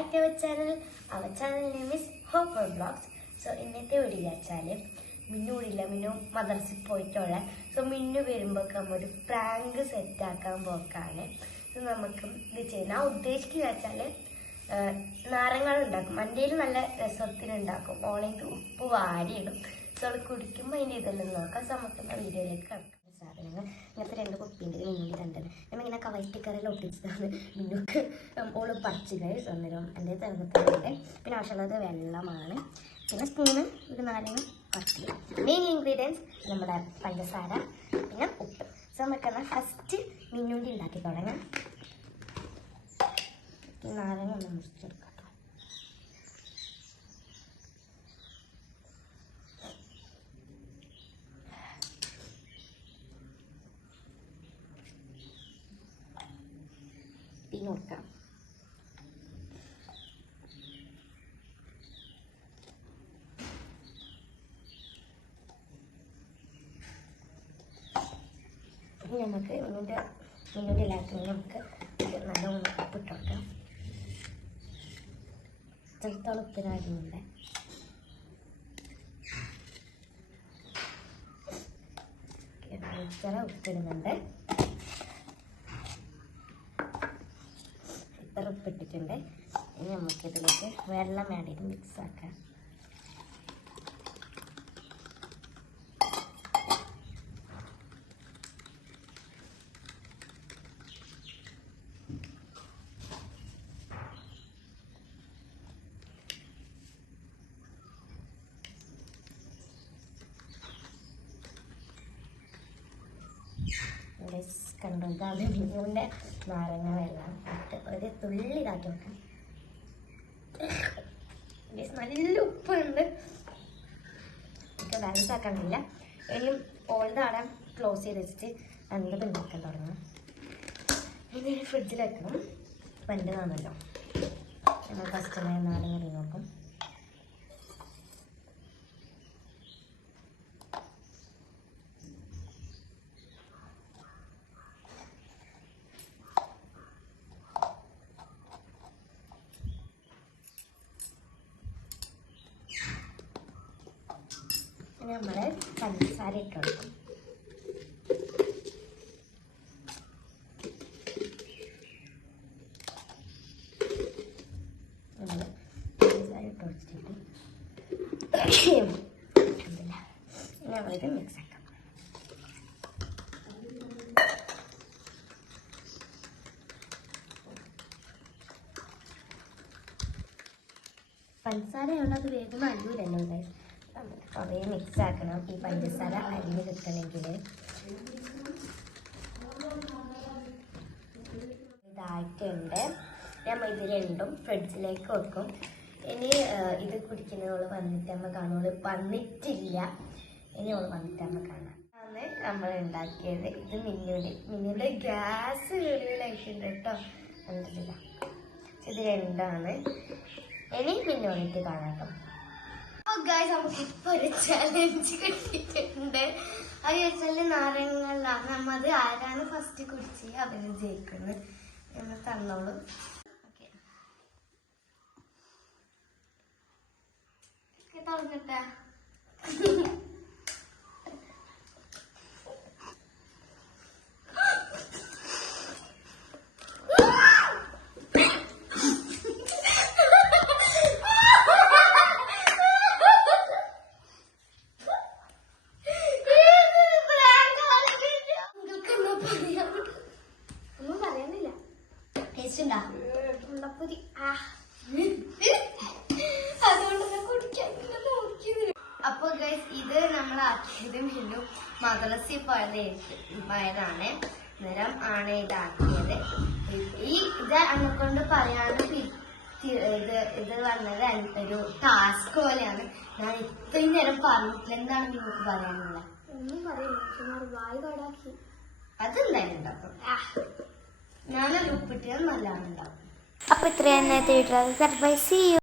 back to our channel. Our channel name is Hope for Vlogs. So ഇന്നത്തെ video വെച്ചാൽ മിന്നു മദർസിൽ പോയിട്ടുള്ള മിന്നു വരുമ്പോൾ ഒരു പ്രാങ്ക് സെറ്റ് ആക്കാൻ പോക്കാണ്. നമുക്ക് ഇത് ചെയ്യാൻ ഞാൻ ഉദ്ദേശിക്കുക വെച്ചാൽ നാരങ്ങൾ ഉണ്ടാക്കും. മണ്ടയിൽ നല്ല രസത്തിനുണ്ടാക്കും. ഓളേക്ക് ഉപ്പ് വാരിയിടും. സോ അത് കുടിക്കുമ്പോൾ അതിൻ്റെ ഇതെല്ലാം നോക്കാം. നമുക്ക് വീഡിയോയിലേക്ക് കിടക്കാം. സാധനങ്ങൾ ഇങ്ങനത്തെ 2 കുപ്പിൻ്റെ മിന്നുവിൽ കണ്ടത് നമ്മളിങ്ങനെ കവൈറ്റിക്കറിയിൽ ഒട്ടിച്ചതാണ്. മിന്നുക്ക് ഓള് പറിച്ചുകൾ അന്നേരം എൻ്റെ തരത്തിലുണ്ട്. പിന്നെ ആവശ്യമുള്ളത് വെള്ളമാണ്, പിന്നെ സ്പൂണ്, ഒരു നാരങ്ങ, പത്തി. മെയിൻ ഇൻഗ്രീഡിയൻസ് നമ്മുടെ പഞ്ചസാര, പിന്നെ ഉപ്പ്. സോ നമുക്കെന്നാൽ ഫസ്റ്റ് മിന്നുവിൻ്റെ ഉണ്ടാക്കി തുടങ്ങാം. ഈ നാരങ്ങ ഒന്ന് മുറിച്ചെടുക്കാം. നോക്കാം. നമുക്ക് മുന്നോട്ട് ഇല്ലാത്ത നമുക്ക് നല്ലോണം ഉപ്പിട്ട് കൊടുക്കാം. ചെറുത്തോളം ഉപ്പിനാകുന്നുണ്ട്. ചില ഉപ്പിടുന്നുണ്ട്. ഉപ്പിട്ടിട്ടുണ്ട്. ഇനി നമുക്കിതിലേക്ക് വെള്ളം ആഡ് ചെയ്ത് മിക്സ് ആക്കാം. കണ്ടതാണ് മിന്നുവിൻ്റെ നാരങ്ങ വെള്ളം ഇട്ട് ഒരു തുള്ളി ഇതാക്കി വെക്കാം. നല്ല ഉപ്പുണ്ട്. എനിക്ക് ബാലൻസ് ആക്കാണ്ടില്ല. ഇനിയും ഓൾഡ് അവിടെ ക്ലോസ് ചെയ്ത് വെച്ചിട്ട് രണ്ടത് ഉണ്ടാക്കാൻ തുടങ്ങും. ഇനി ഫ്രിഡ്ജിൽ വെക്കണം. പണ്ടതാണല്ലോ. നമ്മൾ ഫസ്റ്റ് നാരങ്ങ നോക്കും. നമ്മൾ പഞ്ചസാര ഇട്ട് കൊടുക്കും. നമ്മൾ പഞ്ചസാര ഇട്ട് കൊടുത്തിട്ട് നമ്മളിത് മിക്സ് ആക്കാം. പഞ്ചസാര ഉള്ളത് വേഗം അരിയില്ലല്ലോ ഗൈസ്. കുറേ മിക്സ് ആക്കണം ഈ പഞ്ചസാര അരിഞ്ഞ് കിട്ടണമെങ്കിൽ. ഇതായിട്ടുണ്ട്. നമ്മൾ ഇത് രണ്ടും ഫ്രിഡ്ജിലേക്ക് വെക്കും. ഇനി ഇത് കുടിക്കുന്നവള് വന്നിട്ട് നമ്മൾ കാണുള്ളൂ. വന്നിട്ടില്ല. ഇനി അവൾ വന്നിട്ട് നമ്മൾ കാണാം. ആണ് നമ്മൾ ഉണ്ടാക്കിയത്. ഇത് മിന്നുവിൻ്റെ ഗ്യാസ് വെളിയിലായിട്ടുണ്ട് കേട്ടോ. കണ്ടിട്ടില്ല. ഇത് രണ്ടാണ്. ഇനി മിന്നു വന്നിട്ട് കാണാം കേട്ടോ. ഗൈസ്, നമുക്ക് ഇപ്പോൾ ഒരു ചലഞ്ച് കിട്ടിയിട്ടുണ്ട്. അത് വെച്ചാൽ നാരങ്ങളിലാണ്. നമ്മത് ആരാണ് ഫസ്റ്റ് കുടിച്ച് അവര് ജയിക്കുന്നത് എന്ന് തന്നോളൂ. ഓക്കെ, തുടങ്ങട്ടെ. അപ്പൊ ഗൈസ്, ഇത് നമ്മളാക്കിയത് മിന്നു മദ്രസയിൽ പോയതാണ്. അന്നേരം ആണ് ഇതാക്കിയത്. ഇത് എന്നെക്കൊണ്ട് പറയാനും ഇത് വന്നത് ഒരു ടാസ്ക് പോലെയാണ്. ഞാൻ ഇത്രയും നേരം പറഞ്ഞിട്ടില്ല. എന്താണ് നിങ്ങൾക്ക് പറയാനുള്ളത്? അതെന്തായാലും ഉണ്ടാക്കും. ഞാനൊരു ഉപ്പിട്ട് നല്ലതാണ് ഉണ്ടാവും. അപ്പൊ ഇത്രയും വീട്ടിൽ.